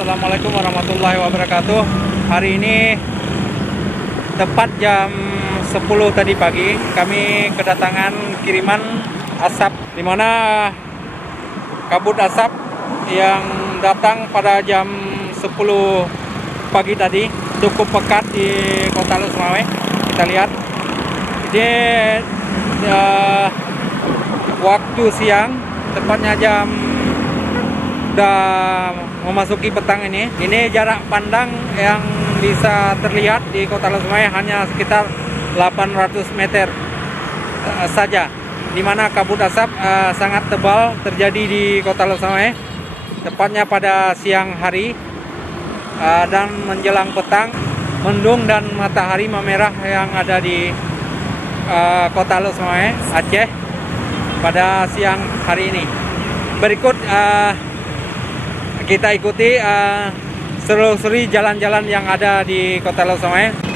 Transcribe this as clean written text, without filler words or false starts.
Assalamualaikum warahmatullahi wabarakatuh. Hari ini tepat jam 10 tadi pagi kami kedatangan kiriman asap, di mana kabut asap yang datang pada jam 10 pagi tadi cukup pekat di Kota Losmawe. Kita lihat ini waktu siang, tepatnya jam udah memasuki petang ini. Ini jarak pandang yang bisa terlihat di Kota Losmawe hanya sekitar 800 meter saja, di mana kabut asap sangat tebal terjadi di Kota Losmawe, tepatnya pada siang hari dan menjelang petang. Mendung dan matahari memerah yang ada di Kota Losmawe, Aceh pada siang hari ini. Berikut kita ikuti selusuri jalan-jalan yang ada di Kota Losmawe.